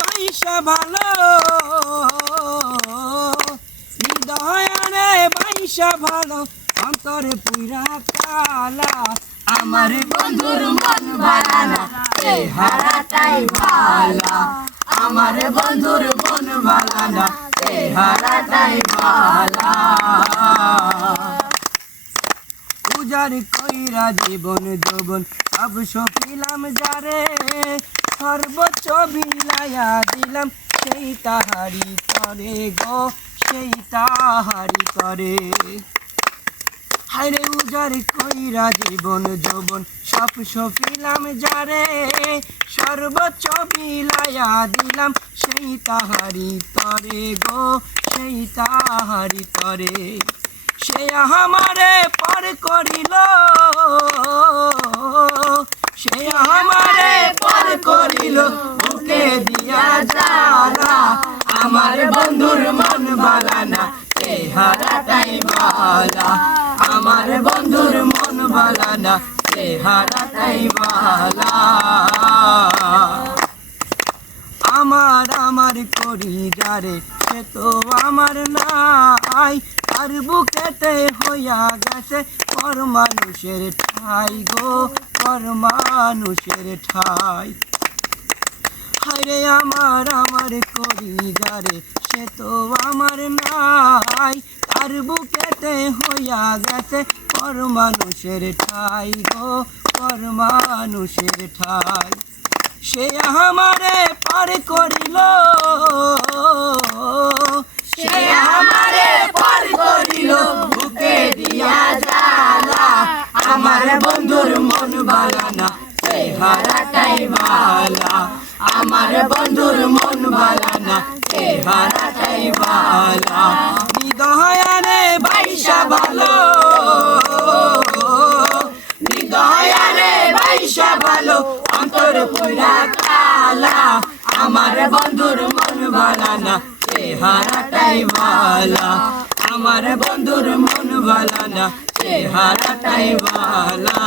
বাইশা ভালো, হৃদয়ারে বাইশা ভালো, অন্তরে পুরা কালা। আমার বন্ধুর মন ভালা, চেহারাটাই ভালা। আমার বন্ধুর মন ভালা না, চেহারাটাই ভালা। উজাড় কইরা জীবন যৌবন সব সকিলাম যারে, সর্বোচ্চ বিলাইয়া দিলাম সেই তাহারি তরে গো, সেই তাহারি তরে। হায়রে উজাড় কইরা জীবন যৌবন সব সকিলাম যারে, সর্বোচ্চ বিলাইয়া দিলাম সেই তাহারি তরে গো, সেই তাহারি তরে। সে আমারে পার করিল, সে আমারে পার করিল বুকে দিয়া জ্বালা। আমার বন্ধুর মন ভালা না, চেহারাটাই ভালা। আমার বন্ধুর মন ভালা না, চেহারাটাই ভালা। আমার আমার করি যারে সে তো আমার নাই, আর বুকেতে হইয়া গেছে পর মানুষের ঠাই গো, পর মানুষের ঠাই। হায়রে আমার আমার করি যারে সে তো আমার নাই, তার বুকেতে হইয়া গেছে পর মানুষের ঠাই গো, পর মানুষের ঠাই। সে আমারে পার করিল, সে আমারে পার করিল বুকে দিয়া জ্বালা। আমার বন্ধুর মন ভালা না, চেহারাটাই ভালা। আমার বন্ধুর মন ভালা না, চেহারাটাই ভালা। হৃদয়ারে বাইশা ভালো, হৃদয়ারে বাইশা ভালো, অন্তর পুরা কালা। আমার বন্ধুর মন ভালা না, চেহারাটাই ভালা। আমার বন্ধুর মন ভালা না, চেহারাটাই ভালা।